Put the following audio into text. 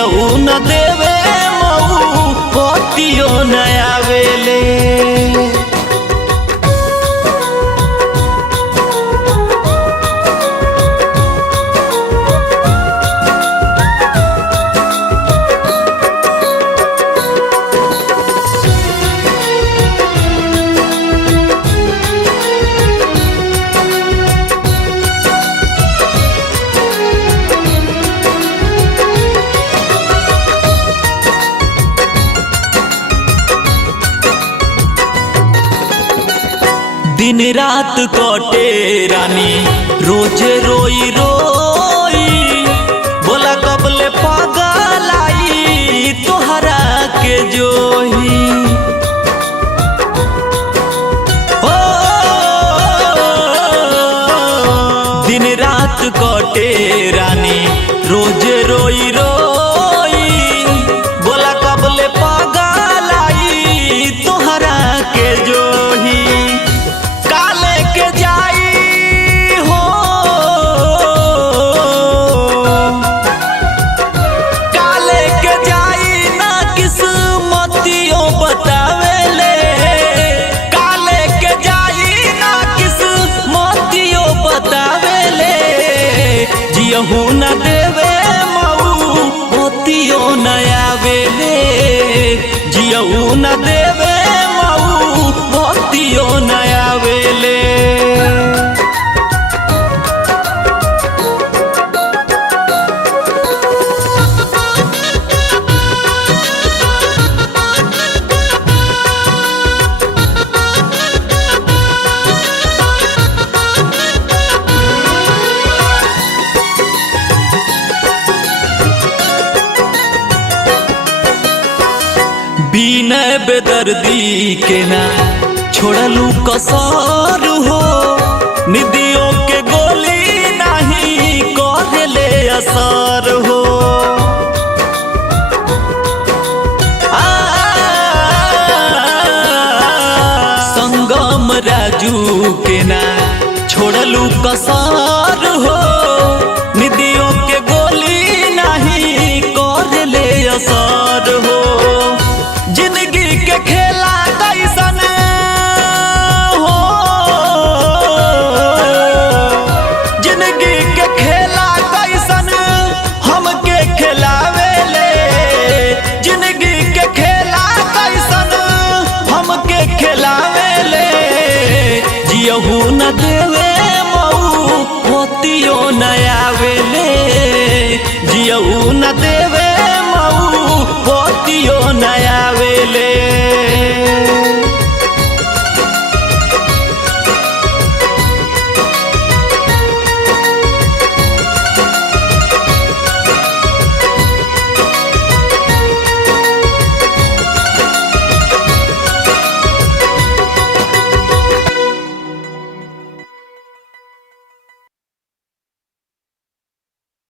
जियऊ न देवे मऊ पतियो न आवेले। दिन रात कटे रानी रोज रोई रोई, बोला कबले पागल आई तोहरा के जोही। ओ दिन रात कटे रानी रोज रोई रोई, बोला कबले पागल आई तोहरा के जोही। जियऊ न देवे मऊ पतियो न आवेले, जियऊ न देवे मऊ पतियो न आवेले। बिना बेदर्दी के ना छोड़लू कसर हो, निदियों के गोली नहीं कहले असर हो। संगम राजू के ना छोड़लू कसर हो, निदियों के गोली नहीं कहले असर हो। जिंदगी के खेला कैसन हो, जिंदगी के खेला कैसन हमके खिलावेले, जिंदगी के खेला कैसन हमके खिलावेले। जियऊ न देवे मऊ पतियो न आवेले, जियऊ न